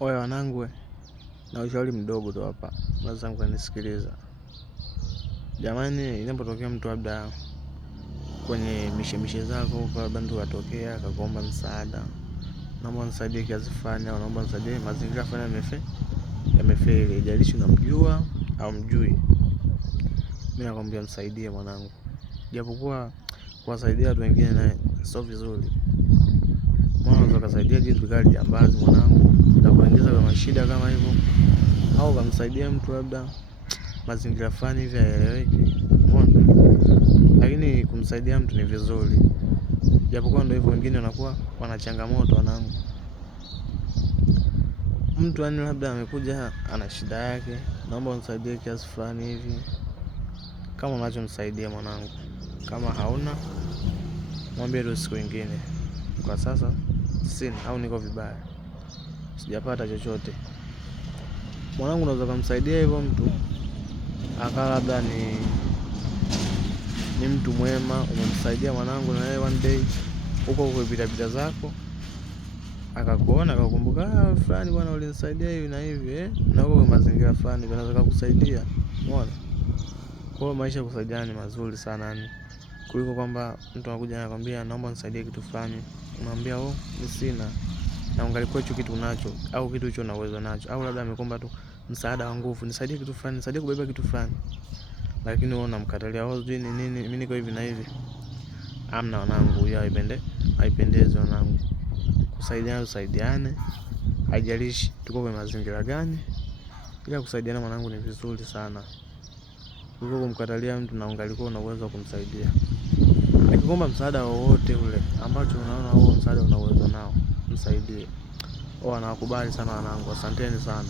Oya wanangu, na ushauri mdogo tu hapa, naweza mkanisikiliza. Jamani, inapotokea mtu labda kwenye mishemishe zako huko, labda mtu atokea akakuomba msaada, naomba nisaidie kiasi fulani, au naomba nisaidie mazingira fulani yamefeli, haijalishi unamjua au mjui. Mimi nakwambia msaidie mwanangu. Japokuwa kuwasaidia watu wengine na sio vizuri. Unaweza kusaidia jitu kali jambazi mwanangu, itakuingiza kwenye shida kama hivyo. Au kumsaidia mtu labda mazingira fulani hivi hayaeleweki. Lakini kumsaidia mtu ni vizuri. Japokuwa ndio hivyo, wengine wanakuwa wana changamoto wanangu. Mtu yani labda amekuja ana shida yake, naomba unisaidie kiasi fulani hivi. Kama unacho msaidia mwanangu. Kama hauna, mwambie tu siku nyingine. Kwa sasa sina au niko vibaya, sijapata chochote. Mwanangu, unaweza kumsaidia hivyo mtu akawa labda ni mtu mwema, umemsaidia mwanangu, na yeye one day huko kupita zako akakuona akakumbuka, fulani bwana ulinisaidia hivi na hivi, na huko mazingira fulani wanaweza kukusaidia. Umeona? Kwa maisha kusaidiana ni mazuri sana yani. Kuliko kwamba mtu anakuja anakuambia naomba nisaidie kitu fulani, unamwambia mimi sina, na ungalikuwa hicho kitu unacho au kitu hicho una uwezo nacho, au labda amekomba tu msaada wa nguvu, nisaidie kitu fulani, nisaidie kubeba kitu fulani, lakini wewe unamkatalia, sijui ni nini, mimi niko hivi na hivi. Amna wanangu, hiyo haipendezi wanangu. Kusaidiane, haijalishi tuko kwenye mazingira gani, ila kusaidiana mwanangu ni vizuri sana. Kuliko kumkatalia mtu na ungalikuwa una uwezo wa kumsaidia. Akikomba msaada wowote ule ambacho unaona huo msaada una uwezo nao, msaidie. Nawakubali sana wanangu, asanteni sana.